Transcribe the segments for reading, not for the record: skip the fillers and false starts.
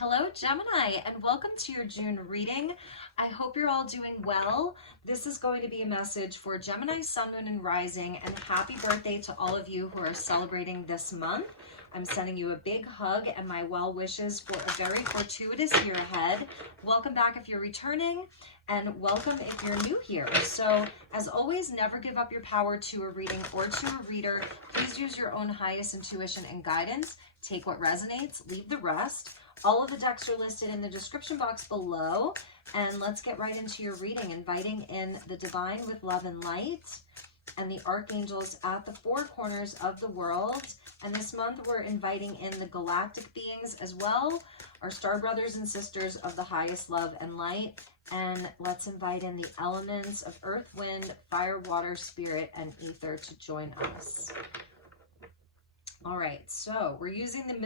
Hello, Gemini, and welcome to your June reading. I hope you're all doing well. This is going to be a message for Gemini, Sun, Moon, and Rising, and happy birthday to all of you who are celebrating this month. I'm sending you a big hug and my well wishes for a very fortuitous year ahead. Welcome back if you're returning, and welcome if you're new here. So, as always, never give up your power to a reading or to a reader. Please use your own highest intuition and guidance. Take what resonates, leave the rest. All of the decks are listed in the description box below. And let's get right into your reading, inviting in the divine with love and light and the archangels at the four corners of the world. And this month we're inviting in the galactic beings as well, our star brothers and sisters of the highest love and light. And let's invite in the elements of earth, wind, fire, water, spirit, and ether to join us. All right, so we're using the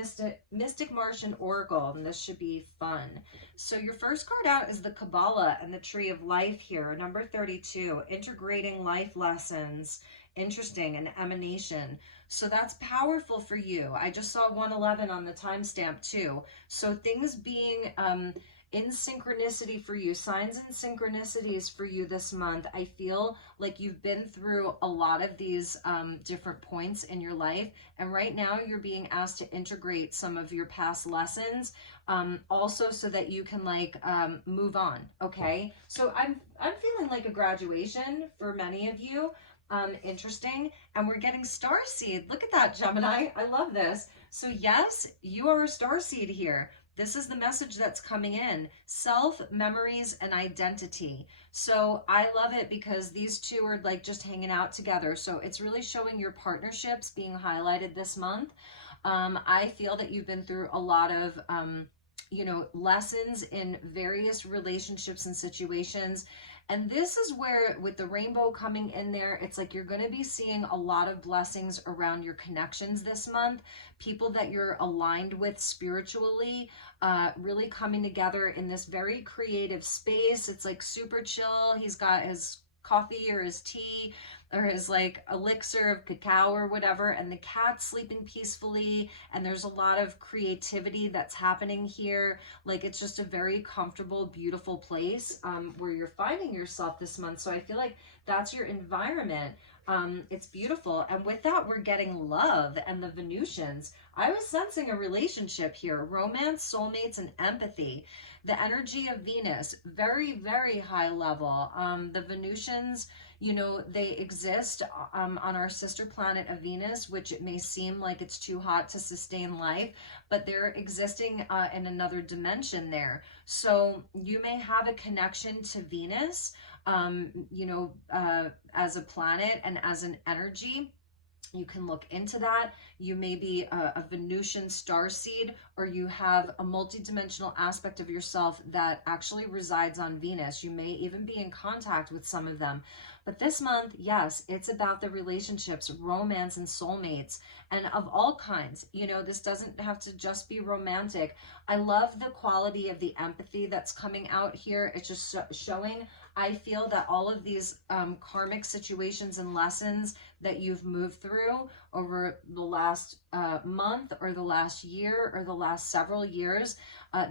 Mystic Martian Oracle, and this should be fun. So your first card out is the Kabbalah and the Tree of Life here, number 32, integrating life lessons. Interesting, an emanation. So that's powerful for you. I just saw 111 on the timestamp too. So things being in synchronicity for you, signs and synchronicities for you this month. I feel like you've been through a lot of these different points in your life, and right now you're being asked to integrate some of your past lessons, also so that you can move on. Okay, so I'm feeling like a graduation for many of you. Interesting. And we're getting Starseed. Look at that, Gemini. I love this. So yes, you are a Starseed here. This is the message that's coming in: self, memories, and identity. So I love it because these two are like just hanging out together. So it's really showing your partnerships being highlighted this month. I feel that you've been through a lot of, lessons in various relationships and situations. And this is where, with the rainbow coming in there, it's like you're going to be seeing a lot of blessings around your connections this month. People that you're aligned with spiritually, really coming together in this very creative space. It's like super chill. He's got his coffee or his tea or his elixir of cacao or whatever, and the cat's sleeping peacefully, and there's a lot of creativity that's happening here. Like, it's just a very comfortable, beautiful place where you're finding yourself this month. So I feel like that's your environment. It's beautiful. And with that, we're getting love and the Venusians. I was sensing a relationship here: romance, soulmates, and empathy. The energy of Venus, very, very high level. The Venusians, they exist on our sister planet of Venus, which it may seem like it's too hot to sustain life, but they're existing in another dimension there. So you may have a connection to Venus, as a planet and as an energy. You can look into that. You may be a Venusian starseed, or you have a multidimensional aspect of yourself that actually resides on Venus. You may even be in contact with some of them. But this month, yes, it's about the relationships, romance, and soulmates, and of all kinds. This doesn't have to just be romantic. I love the quality of the empathy that's coming out here. It's just showing, I feel that all of these karmic situations and lessons that you've moved through over the last month or the last year or the last several years,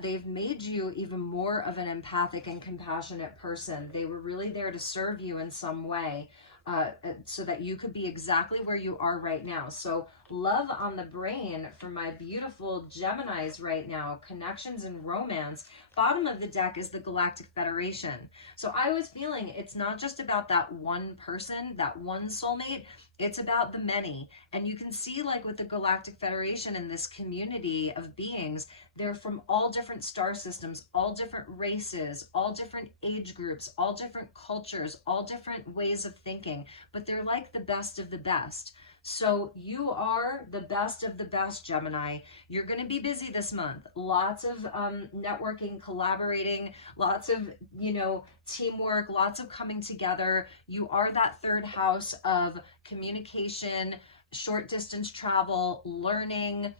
they've made you even more of an empathic and compassionate person. They were really there to serve you in some way, so that you could be exactly where you are right now. So love on the brain for my beautiful Geminis right now. Connections and romance. Bottom of the deck is the Galactic Federation. So I was feeling it's not just about that one person, that one soulmate. It's about the many. And you can see, like, with the Galactic Federation and this community of beings, they're from all different star systems, all different races, all different age groups, all different cultures, all different ways of thinking, but they're like the best of the best. So you are the best of the best, Gemini. You're going to be busy this month. Lots of networking, collaborating, lots of, teamwork, lots of coming together. You are that third house of communication, short distance travel, learning,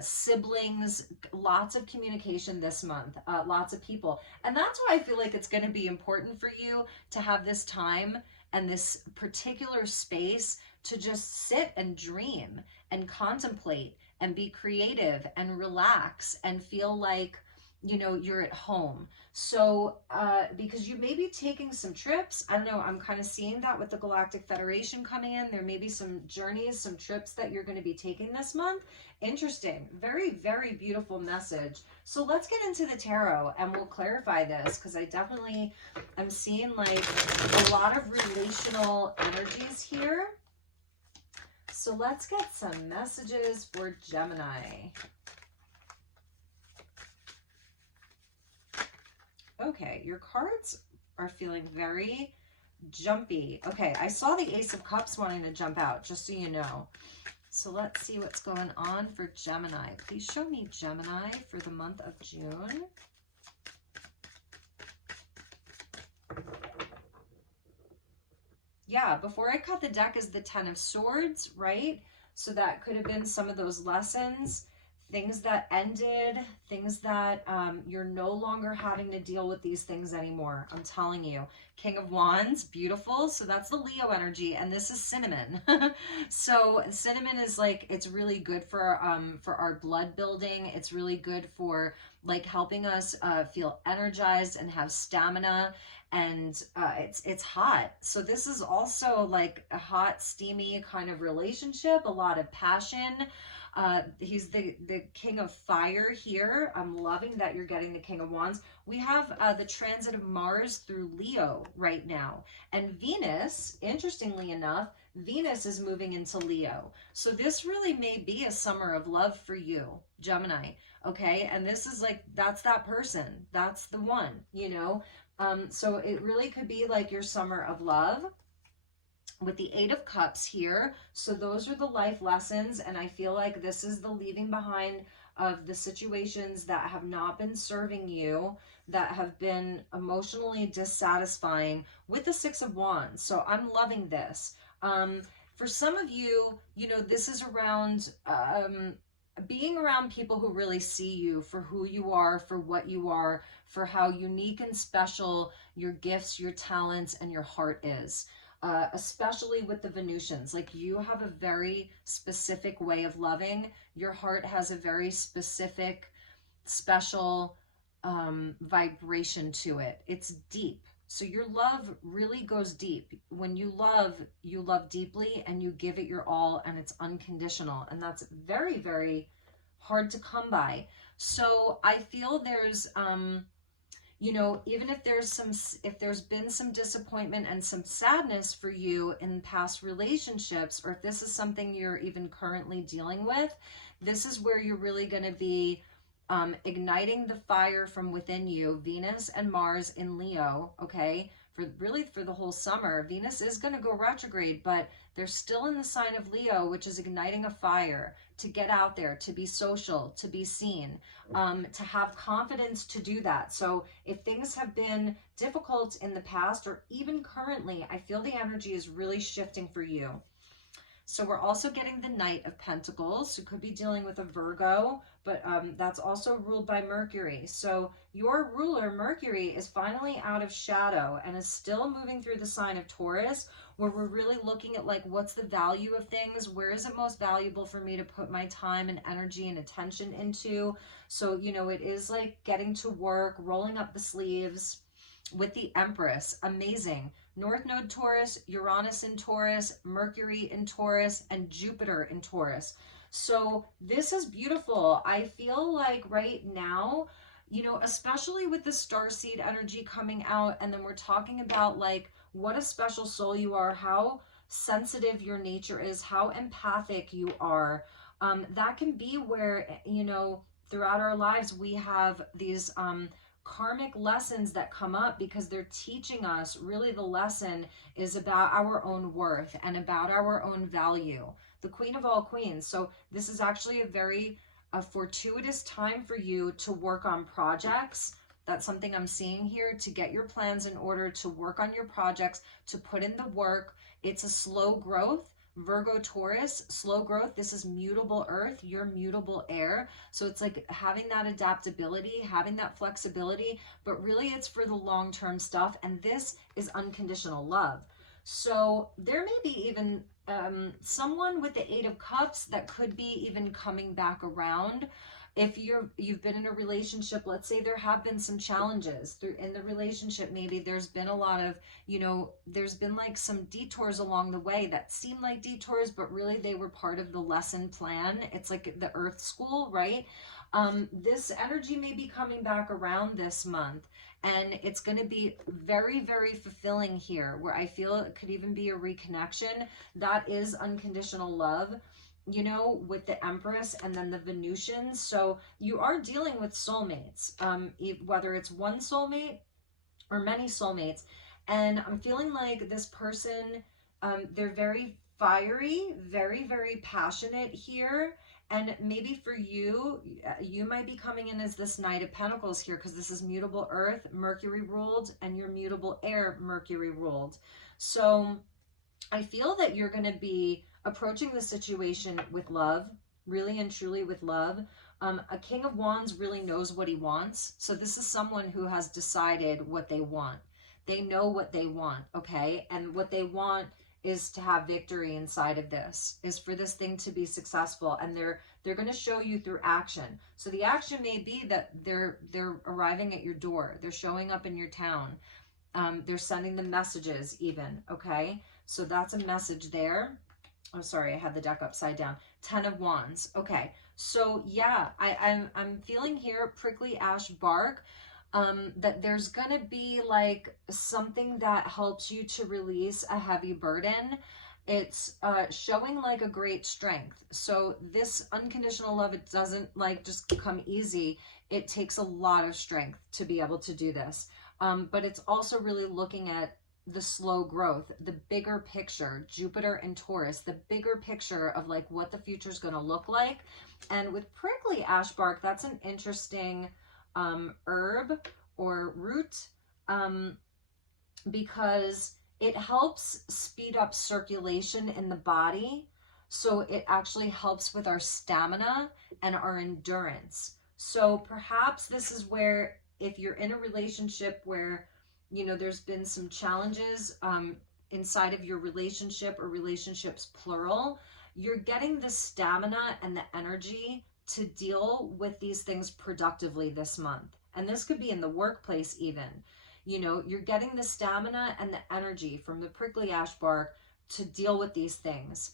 siblings, lots of communication this month, lots of people. And that's why I feel like it's going to be important for you to have this time and this particular space to just sit and dream and contemplate and be creative and relax and feel like, you know, you're at home. So because you may be taking some trips, I don't know, I'm kind of seeing that with the Galactic Federation coming in. There may be some journeys, some trips that you're going to be taking this month. Interesting. Very, very beautiful message. So let's get into the tarot and we'll clarify this, because I definitely am seeing like a lot of relational energies here. So let's get some messages for Gemini. Okay, your cards are feeling very jumpy. Okay, I saw the Ace of Cups wanting to jump out, just so you know. So let's see what's going on for Gemini. Please show me Gemini for the month of June. Yeah, before I cut the deck is the Ten of Swords, right? So that could have been some of those lessons, things that ended, things that you're no longer having to deal with these things anymore. I'm telling you. King of Wands, beautiful. So that's the Leo energy, and this is cinnamon. So cinnamon is like, it's really good for our blood building. It's really good for like helping us feel energized and have stamina. And it's hot. So this is also like a hot, steamy kind of relationship, a lot of passion. He's the King of Fire here. I'm loving that you're getting the King of Wands. We have the transit of Mars through Leo right now. And Venus, interestingly enough, Venus is moving into Leo. So this really may be a summer of love for you, Gemini. Okay, and this is like, that's that person. That's the one, you know. So it really could be like your summer of love with the Eight of Cups here. So those are the life lessons, and I feel like this is the leaving behind of the situations that have not been serving you, that have been emotionally dissatisfying, with the Six of Wands. So I'm loving this. For some of you, you know, this is around being around people who really see you for who you are, for what you are, for how unique and special your gifts, your talents, and your heart is. Especially with the Venusians, like you have a very specific way of loving. Your heart has a very specific, special vibration to it. It's deep. So your love really goes deep. When you love deeply, and you give it your all, and it's unconditional. And that's very, very hard to come by. So I feel there's, you know, even if there's been some disappointment and some sadness for you in past relationships, or if this is something you're even currently dealing with, this is where you're really going to be igniting the fire from within you. Venus and Mars in Leo, okay, for the whole summer. Venus is going to go retrograde, but they're still in the sign of Leo, which is igniting a fire to get out there, to be social, to be seen, to have confidence to do that. So if things have been difficult in the past, or even currently, I feel the energy is really shifting for you. So we're also getting the Knight of Pentacles, who could be dealing with a Virgo, but that's also ruled by Mercury. So your ruler, Mercury, is finally out of shadow and is still moving through the sign of Taurus, where we're really looking at like, what's the value of things? Where is it most valuable for me to put my time and energy and attention into? So, you know, it is like getting to work, rolling up the sleeves. With the Empress, amazing. North Node Taurus, Uranus in Taurus, Mercury in Taurus, and Jupiter in Taurus. So this is beautiful. I feel like right now, you know, especially with the Starseed energy coming out, and then we're talking about like what a special soul you are, how sensitive your nature is, how empathic you are. That can be where, you know, throughout our lives, we have these karmic lessons that come up because they're teaching us, really the lesson is about our own worth and about our own value. The Queen of all Queens. So this is actually a very fortuitous time for you to work on projects. That's something I'm seeing here, to get your plans in order, to work on your projects, to put in the work. It's a slow growth. Virgo, Taurus, slow growth. This is mutable earth, you're mutable air. So it's like having that adaptability, having that flexibility, but really it's for the long-term stuff. And this is unconditional love. So there may be even someone with the Eight of Cups that could be even coming back around. If you've been in a relationship, let's say there have been some challenges in the relationship, maybe there's been a lot of, you know, there's been like some detours along the way that seem like detours, but really they were part of the lesson plan. It's like the earth school, right? This energy may be coming back around this month, and it's going to be very, very fulfilling here, where I feel it could even be a reconnection. That is unconditional love, you know, with the Empress and then the Venusians. So you are dealing with soulmates, whether it's one soulmate or many soulmates. And I'm feeling like this person, they're very fiery, very, very passionate here. And maybe for you, you might be coming in as this Knight of Pentacles here, because this is mutable earth, Mercury ruled, and your mutable air, Mercury ruled. So I feel that you're going to be approaching the situation with love, really and truly with love. A King of Wands really knows what he wants. So this is someone who has decided what they want. They know what they want, okay? And what they want is to have victory inside of this, is for this thing to be successful. And they're going to show you through action. So the action may be that they're arriving at your door. They're showing up in your town. They're sending the messages even, okay? So that's a message there. Oh, sorry, I had the deck upside down. 10 of Wands. Okay, so yeah, I'm feeling here, prickly ash bark, that there's gonna be like something that helps you to release a heavy burden. It's showing like a great strength. So this unconditional love, it doesn't like just come easy. It takes a lot of strength to be able to do this. But it's also really looking at the slow growth, the bigger picture, Jupiter and Taurus, the bigger picture of like what the future is going to look like. And with prickly ash bark, that's an interesting herb or root, because it helps speed up circulation in the body. So it actually helps with our stamina and our endurance. So perhaps this is where, if you're in a relationship where, you know, there's been some challenges inside of your relationship, or relationships plural, you're getting the stamina and the energy to deal with these things productively this month. And this could be in the workplace even. You know, you're getting the stamina and the energy from the prickly ash bark to deal with these things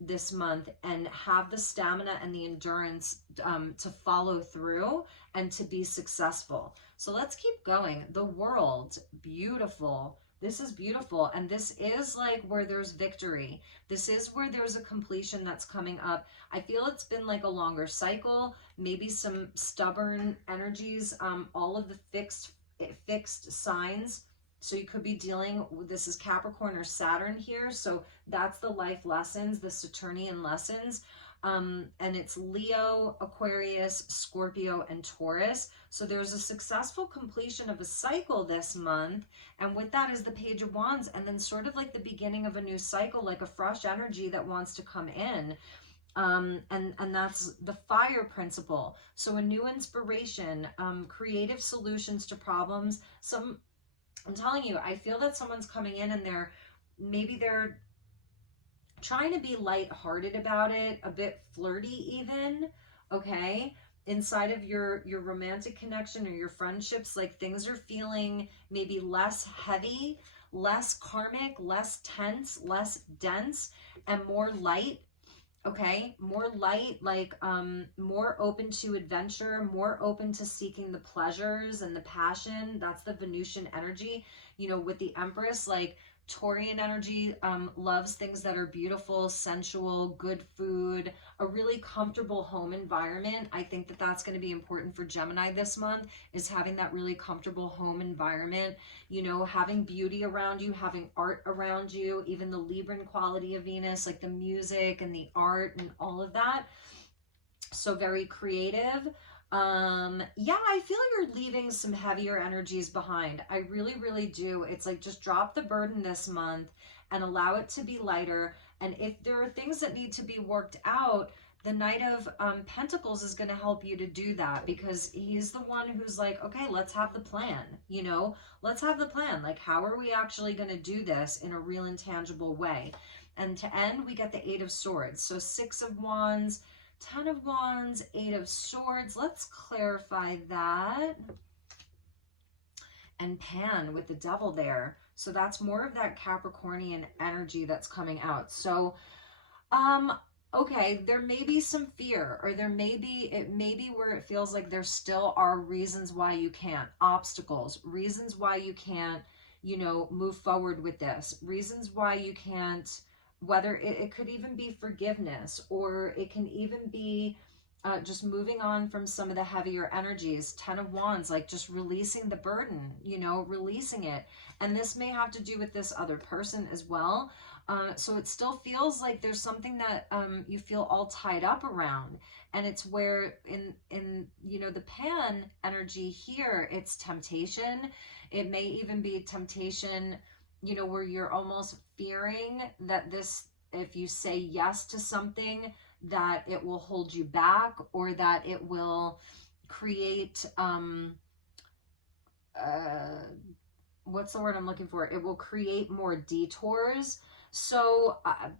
this month, and have the stamina and the endurance to follow through and to be successful. So let's keep going. The World, beautiful. This is beautiful. And this is like where there's victory. This is where there's a completion that's coming up. I feel it's been like a longer cycle, maybe some stubborn energies, all of the fixed signs. So you could be dealing with, this is Capricorn or Saturn here. So that's the life lessons, the Saturnian lessons. And it's Leo, Aquarius, Scorpio, and Taurus. So there's a successful completion of a cycle this month. And with that is the Page of Wands. And then sort of like the beginning of a new cycle, like a fresh energy that wants to come in. And that's the fire principle. So a new inspiration, creative solutions to problems. I'm telling you, I feel that someone's coming in and maybe they're trying to be lighthearted about it, a bit flirty even, okay? Inside of your romantic connection or your friendships, like things are feeling maybe less heavy, less karmic, less tense, less dense, and more light. Okay, more light, like more open to adventure, more open to seeking the pleasures and the passion. That's the Venusian energy, you know, with the Empress. Like Taurian energy loves things that are beautiful, sensual, good food, a really comfortable home environment. I think that that's going to be important for Gemini this month, is having that really comfortable home environment, you know, having beauty around you, having art around you, even the Libran quality of Venus, like the music and the art and all of that. So very creative. Yeah, I feel you're leaving some heavier energies behind. I really, really do. It's like, just drop the burden this month and allow it to be lighter. And if there are things that need to be worked out, the Knight of Pentacles is going to help you to do that, because he's the one who's like, okay, let's have the plan, you know, let's have the plan. Like, how are we actually going to do this in a real and tangible way? And to end, we get the 8 of Swords. So 6 of Wands, 10 of Wands, 8 of Swords. Let's clarify that. And Pan with the Devil there. So that's more of that Capricornian energy that's coming out. So, okay, there may be some fear, or it may be where it feels like there still are reasons why you can't, obstacles, reasons why you can't, you know, move forward with this, reasons why you can't, whether it could even be forgiveness, or it can even be just moving on from some of the heavier energies. 10 of Wands, like just releasing the burden, you know, releasing it. And this may have to do with this other person as well. So it still feels like there's something that you feel all tied up around. And it's where in you know, the Pan energy here, it's temptation. It may even be temptation, you know, where you're almost fearing that this, if you say yes to something, that it will hold you back, or that it will create, what's the word I'm looking for? It will create more detours. So,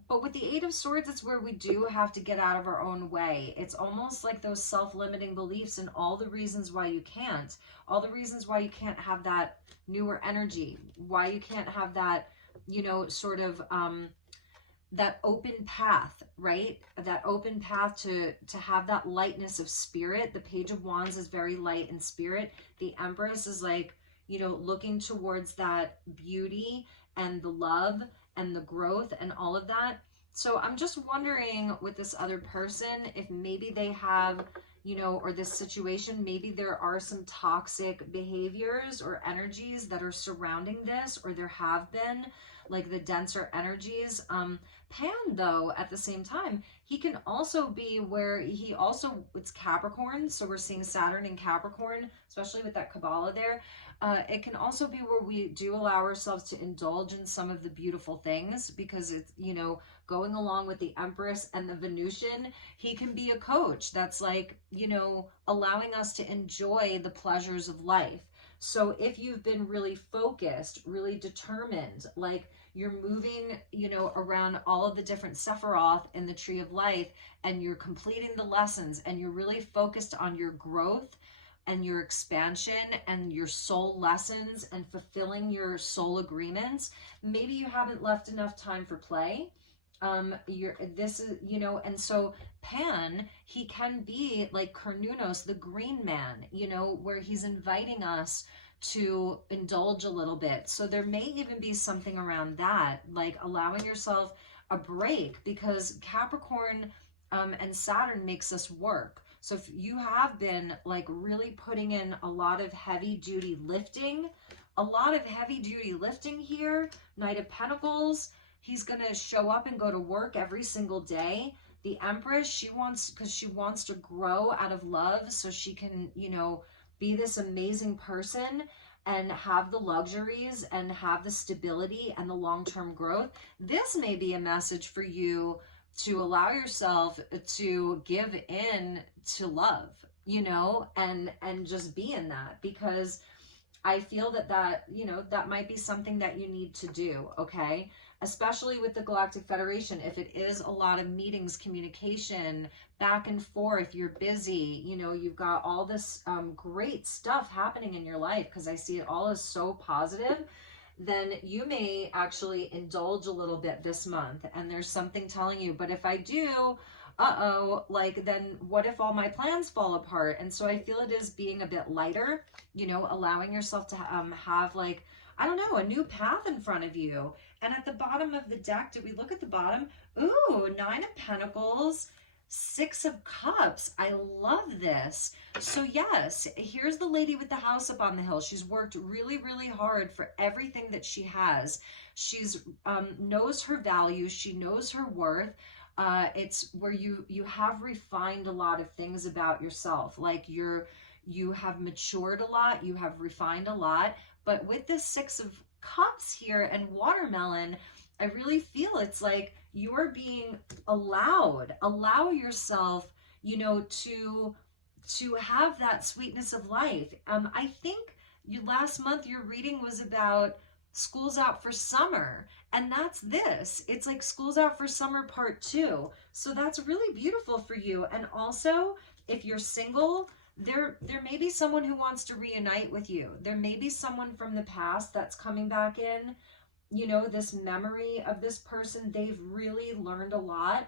but with the 8 of Swords, it's where we do have to get out of our own way. It's almost like those self-limiting beliefs and all the reasons why you can't, all the reasons why you can't have that newer energy, why you can't have that, you know, sort of, that open path, right? That open path to have that lightness of spirit. The Page of Wands is very light in spirit. The Empress is like, you know, looking towards that beauty and the love and the growth and all of that. So I'm just wondering with this other person, if maybe they have, you know, or this situation, maybe there are some toxic behaviors or energies that are surrounding this, or there have been, like the denser energies. Pan, though, at the same time, he can also be where he also, it's Capricorn, so we're seeing Saturn in Capricorn, especially with that Kabbalah there. It can also be where we do allow ourselves to indulge in some of the beautiful things, because it's, you know, going along with the Empress and the Venusian, he can be a coach that's like, you know, allowing us to enjoy the pleasures of life. So if you've been really focused, really determined, like you're moving, you know, around all of the different Sephiroth in the Tree of Life, and you're completing the lessons, and you're really focused on your growth and your expansion and your soul lessons and fulfilling your soul agreements, maybe you haven't left enough time for play. This is, you know, and so Pan, he can be like Cernunnos, the green man, you know, where he's inviting us to indulge a little bit. So there may even be something around that, like allowing yourself a break, because Capricorn and Saturn makes us work. So if you have been like really putting in a lot of heavy duty lifting, here, Knight of Pentacles, he's going to show up and go to work every single day. The Empress, she wants to grow out of love, so she can, you know, be this amazing person and have the luxuries and have the stability and the long-term growth. This may be a message for you to allow yourself to give in to love, you know, and just be in that, because I feel that, you know, that might be something that you need to do, okay? Especially with the Galactic Federation, if it is a lot of meetings, communication, back and forth, you're busy, you know, you've got all this great stuff happening in your life, because I see it all as so positive, then you may actually indulge a little bit this month. And there's something telling you, but if I do, like, then what if all my plans fall apart? And so I feel it is being a bit lighter, you know, allowing yourself to have, like, I don't know, a new path in front of you. And at the bottom of the deck, did we look at the bottom? Ooh, 9 of Pentacles, 6 of Cups. I love this. So yes, here's the lady with the house up on the hill. She's worked really, really hard for everything that she has. She's knows her value. She knows her worth. It's where you have refined a lot of things about yourself. Like you have matured a lot. You have refined a lot. But with this 6 of Cups here and watermelon, I really feel it's like you're being allowed. Allow yourself, you know, to have that sweetness of life. I think last month your reading was about school's out for summer. And that's this. It's like school's out for summer part 2. So that's really beautiful for you. And also, if you're single, there may be someone who wants to reunite with you. There may be someone from the past that's coming back in. You know, this memory of this person, they've really learned a lot.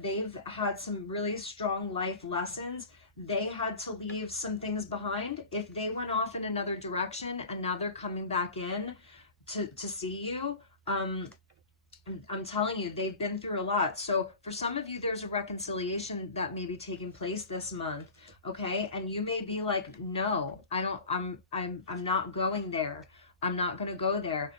They've had some really strong life lessons. They had to leave some things behind. If they went off in another direction and now they're coming back in to see you, I'm telling you, they've been through a lot. So for some of you, there's a reconciliation that may be taking place this month, okay? And you may be like, no, I'm not going there. I'm not going to go there.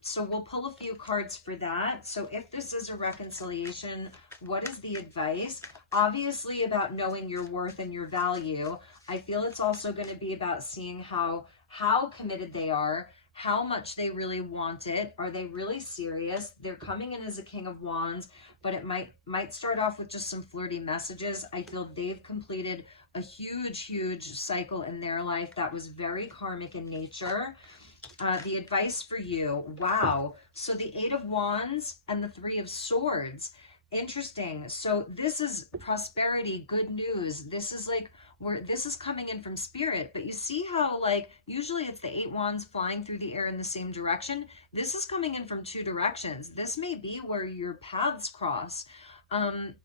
So we'll pull a few cards for that. So if this is a reconciliation, what is the advice? Obviously about knowing your worth and your value. I feel it's also going to be about seeing how committed they are, how much they really want it. Are they really serious? They're coming in as a King of Wands, but it might start off with just some flirty messages. I feel they've completed a huge cycle in their life that was very karmic in nature. The advice for you, wow. So the 8 of Wands and the 3 of Swords. Interesting. So this is prosperity, good news. This is like where this is coming in from spirit, but you see how like usually it's the 8 wands flying through the air in the same direction. This is coming in from 2 directions. This may be where your paths cross.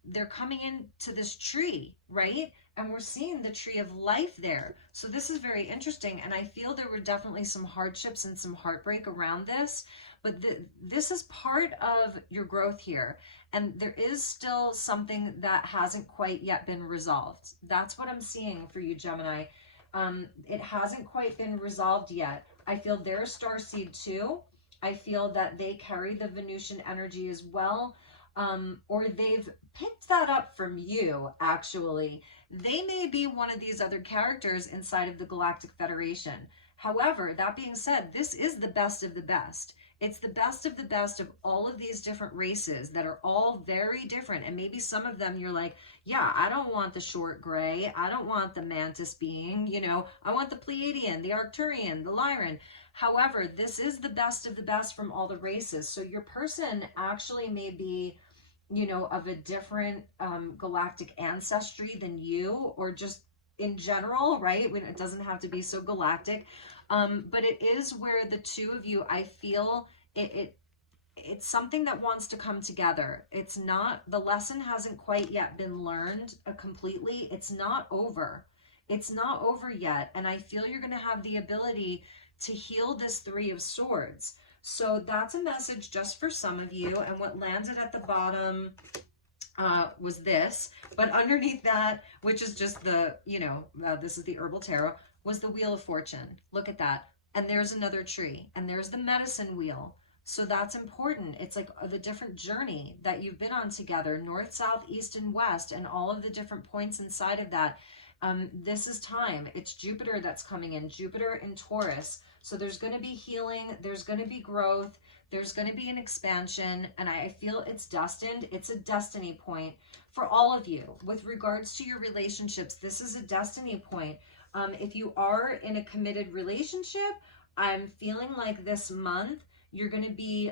They're coming into this tree, right? And we're seeing the tree of life there. So this is very interesting. And I feel there were definitely some hardships and some heartbreak around this, but this is part of your growth here. And there is still something that hasn't quite yet been resolved. That's what I'm seeing for you, Gemini. It hasn't quite been resolved yet. I feel they're Starseed too. I feel that they carry the Venusian energy as well. Or they've picked that up from you, actually. They may be one of these other characters inside of the Galactic Federation. However, that being said, this is the best of the best. It's the best of all of these different races that are all very different. And maybe some of them you're like, yeah, I don't want the short gray. I don't want the mantis being, you know, I want the Pleiadian, the Arcturian, the Lyran. However, this is the best of the best from all the races. So your person actually may be, you know, of a different galactic ancestry than you, or just in general, right? When it doesn't have to be so galactic. But it is where the two of you, I feel it's something that wants to come together. It's not, the lesson hasn't quite yet been learned completely. It's not over. It's not over yet. And I feel you're going to have the ability to heal this 3 of Swords. So that's a message just for some of you. And what landed at the bottom was this. But underneath that, which is just the, you know, this is the Herbal Tarot, was the Wheel of Fortune. Look at that. And there's another tree. And there's the medicine wheel. So that's important. It's like the different journey that you've been on together, north, south, east, and west, and all of the different points inside of that. This is time. It's Jupiter that's coming in, Jupiter in Taurus. So there's going to be healing. There's going to be growth. There's going to be an expansion. And I feel it's destined. It's a destiny point for all of you. With regards to your relationships, this is a destiny point. If you are in a committed relationship, I'm feeling like this month, you're going to be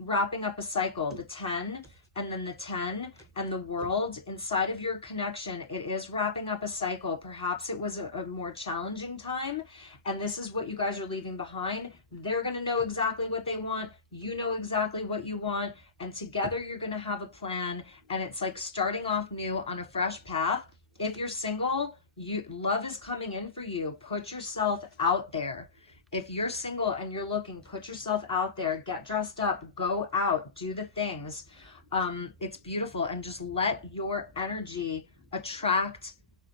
wrapping up a cycle, the 10 and then the 10 and the world inside of your connection. It is wrapping up a cycle. Perhaps it was a more challenging time, and this is what you guys are leaving behind. They're going to know exactly what they want. You know exactly what you want, and together you're going to have a plan, and it's like starting off new on a fresh path. If you're single, love is coming in for you. Put yourself out there. If you're single and you're looking, put yourself out there, get dressed up, go out, do the things. It's beautiful, and just let your energy attract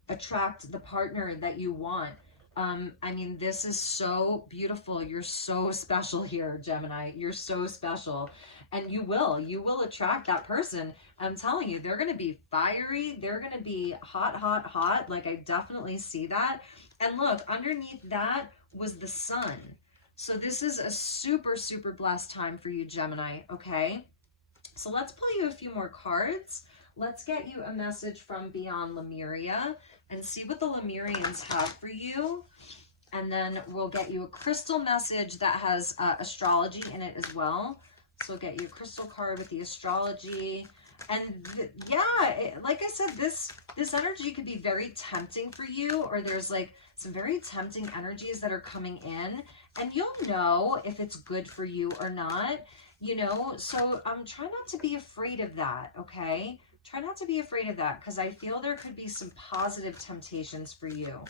the partner that you want. I mean, this is so beautiful. You're so special here, Gemini. You're so special, and you will attract that person. I'm telling you, they're going to be fiery. They're going to be hot, hot, hot. Like, I definitely see that. And look, underneath that was the sun. So this is a super, super blessed time for you, Gemini. Okay. So let's pull you a few more cards. Let's get you a message from beyond Lemuria and see what the Lemurians have for you. And then we'll get you a crystal message that has astrology in it as well. So we'll get you a crystal card with the astrology. And like I said, this energy could be very tempting for you, or there's like some very tempting energies that are coming in, and you'll know if it's good for you or not, you know. So try not to be afraid of that, okay? Try not to be afraid of that, because I feel there could be some positive temptations for you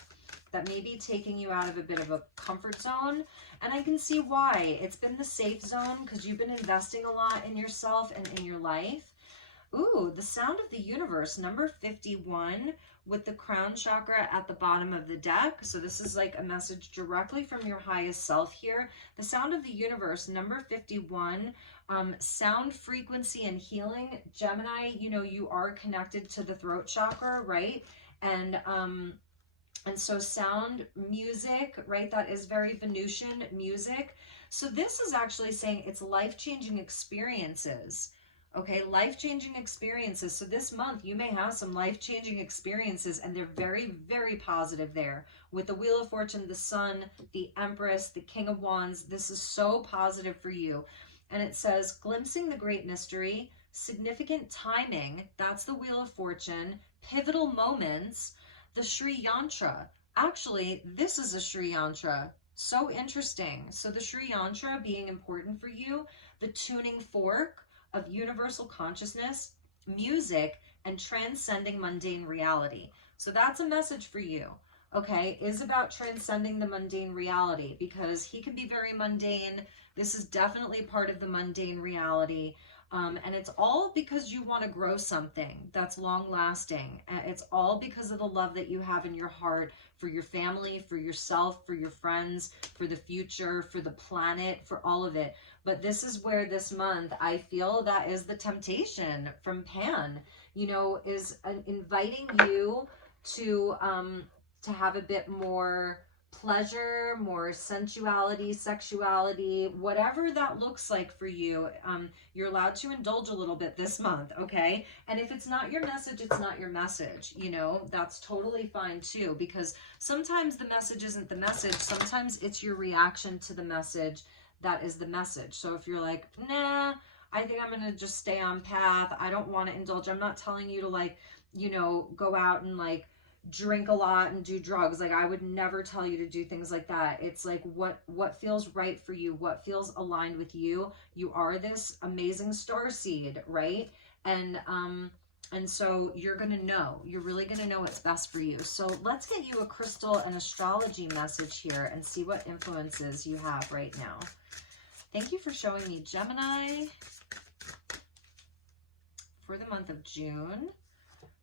that may be taking you out of a bit of a comfort zone. And I can see why. It's been the safe zone because you've been investing a lot in yourself and in your life. Ooh, the sound of the universe, number 51, with the crown chakra at the bottom of the deck. So this is like a message directly from your highest self here. The sound of the universe, number 51, sound, frequency, and healing. Gemini, you know, you are connected to the throat chakra, right? And so sound, music, right? That is very Venusian music. So this is actually saying it's life-changing experiences. Okay, life-changing experiences. So this month you may have some life-changing experiences, and they're very, very positive there. With the Wheel of Fortune, the Sun, the Empress, the King of Wands, this is so positive for you. And it says, glimpsing the great mystery, significant timing, that's the Wheel of Fortune, pivotal moments, the Sri Yantra. Actually, this is a Sri Yantra. So interesting. So the Sri Yantra being important for you, the tuning fork of universal consciousness, music, and transcending mundane reality. So that's a message for you, okay, is about transcending the mundane reality, because he can be very mundane. This is definitely part of the mundane reality. And it's all because you want to grow something that's long lasting. It's all because of the love that you have in your heart for your family, for yourself, for your friends, for the future, for the planet, for all of it. But this is where this month, I feel that is the temptation from Pan, you know, is inviting you to have a bit more pleasure, more sensuality, sexuality, whatever that looks like for you. You're allowed to indulge a little bit this month, okay? And if it's not your message, it's not your message, you know, that's totally fine too, because sometimes the message isn't the message. Sometimes it's your reaction to the message that is the message. So if you're like, nah, I think I'm going to just stay on path, I don't want to indulge. I'm not telling you to, like, you know, go out and like drink a lot and do drugs. Like, I would never tell you to do things like that. It's like what feels right for you, what feels aligned with you. You are this amazing starseed, right? And so you're gonna know, you're really gonna know what's best for you. So let's get you a crystal and astrology message here and see what influences you have right now. Thank you for showing me Gemini for the month of June.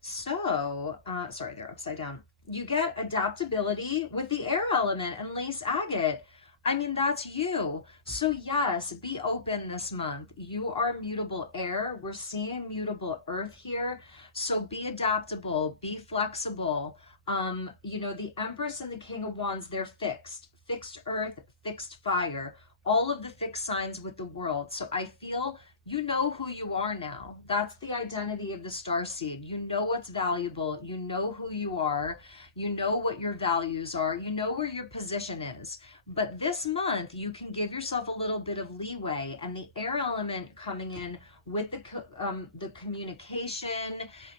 So, sorry, they're upside down. You get adaptability with the air element and lace agate. I mean, that's you. So yes, be open this month. You are mutable air. We're seeing mutable earth here. So be adaptable, be flexible. You know, the Empress and the King of Wands, they're fixed. Fixed earth, fixed fire. All of the fixed signs with the world. So I feel you know who you are now. That's the identity of the starseed. You know what's valuable. You know who you are. You know what your values are. You know where your position is. But this month, you can give yourself a little bit of leeway. And the air element coming in with the communication,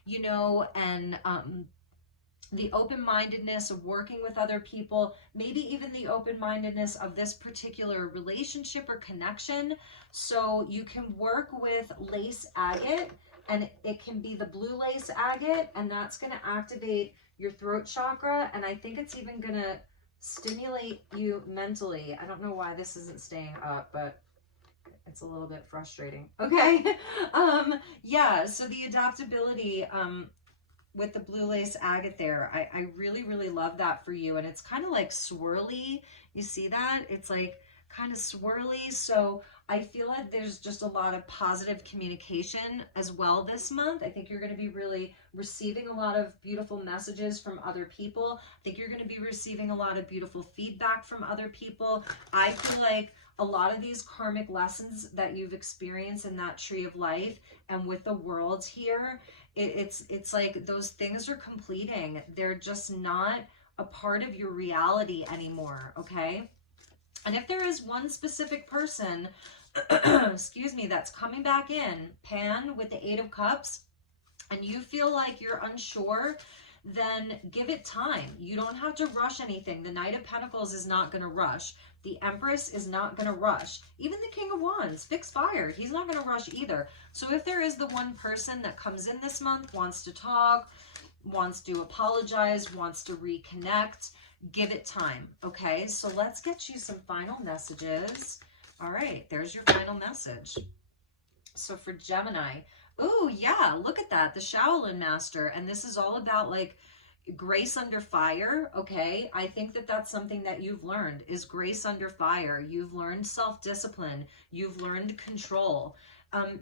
you know, and the open-mindedness of working with other people, maybe even the open-mindedness of this particular relationship or connection. So you can work with lace agate, and it can be the blue lace agate, and that's going to activate your throat chakra, and I think it's even going to stimulate you mentally. I don't know why this isn't staying up, but it's a little bit frustrating. Okay. Yeah, so the adaptability, with the blue lace agate there, I really, really love that for you. And it's kind of like swirly. You see that? It's like kind of swirly. So I feel like there's just a lot of positive communication as well this month. I think you're going to be really receiving a lot of beautiful messages from other people. I think you're going to be receiving a lot of beautiful feedback from other people. I feel like a lot of these karmic lessons that you've experienced in that tree of life and with the worlds here, it's like those things are completing. They're just not a part of your reality anymore, okay? And if there is one specific person, excuse me, that's coming back in, Pan with the 8 of Cups, and you feel like you're unsure, then give it time. You don't have to rush anything. The Knight of Pentacles is not going to rush. The Empress is not going to rush. Even the King of Wands, fixed fire, he's not going to rush either. So if there is the one person that comes in this month, wants to talk, wants to apologize, wants to reconnect, give it time, okay? So let's get you some final messages. All right, there's your final message. So for Gemini, oh yeah, look at that, the Shaolin Master. And this is all about like grace under fire, okay? I think that that's something that you've learned, is grace under fire. You've learned self-discipline. You've learned control.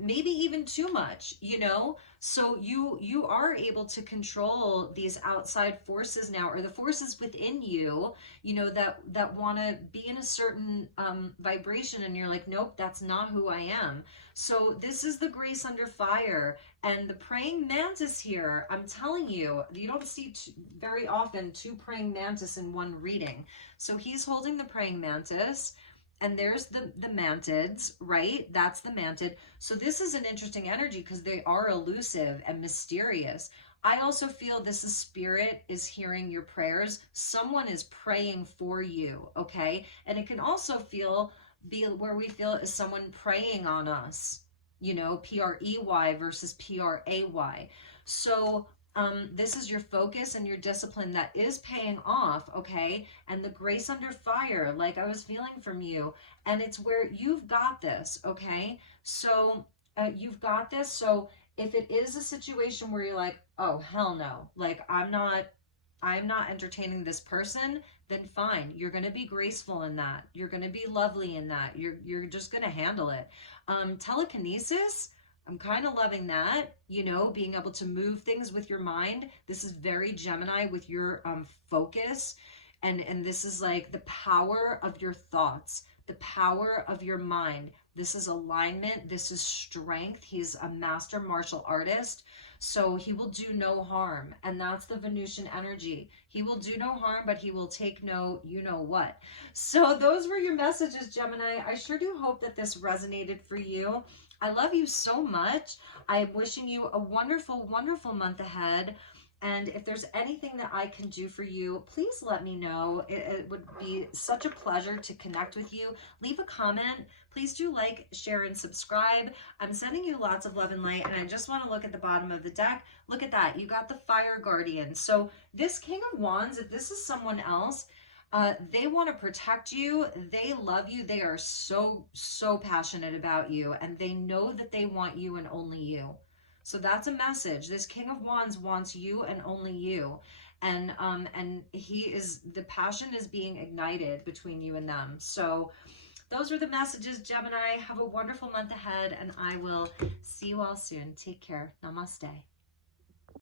Maybe even too much, you know? So you are able to control these outside forces now, or the forces within you, you know, that want to be in a certain vibration, and you're like, nope, that's not who I am. So this is the grace under fire, and the praying mantis here, I'm telling you, you don't see very often 2 praying mantis in one reading. So he's holding the praying mantis, and there's the mantids, right? That's the mantid. So this is an interesting energy because they are elusive and mysterious. I also feel this is spirit is hearing your prayers. Someone is praying for you, okay? And it can also be where we feel is someone praying on us, you know, P-R-E-Y versus P-R-A-Y. So this is your focus and your discipline that is paying off, okay? And the grace under fire, like I was feeling from you, and it's where you've got this, okay? So you've got this. So if it is a situation where you're like, oh, hell no, like I'm not entertaining this person, then fine. You're going to be graceful in that. You're going to be lovely in that. You're just going to handle it. Telekinesis, I'm kind of loving that, you know, being able to move things with your mind. This is very Gemini with your focus. And this is like the power of your thoughts, the power of your mind. This is alignment. This is strength. He's a master martial artist. So he will do no harm. And that's the Venusian energy. He will do no harm, but he will take no, you know what. So those were your messages, Gemini. I sure do hope that this resonated for you. I love you so much. I am wishing you a wonderful, wonderful month ahead. And if there's anything that I can do for you, please let me know. It would be such a pleasure to connect with you. Leave a comment. Please do like, share, and subscribe. I'm sending you lots of love and light. And I just want to look at the bottom of the deck. Look at that. You got the Fire Guardian. So this King of Wands, if this is someone else, they want to protect you. They love you. They are so, so passionate about you. And they know that they want you and only you. So that's a message. This King of Wands wants you and only you. And the passion is being ignited between you and them. So those are the messages, Gemini. Have a wonderful month ahead, and I will see you all soon. Take care. Namaste.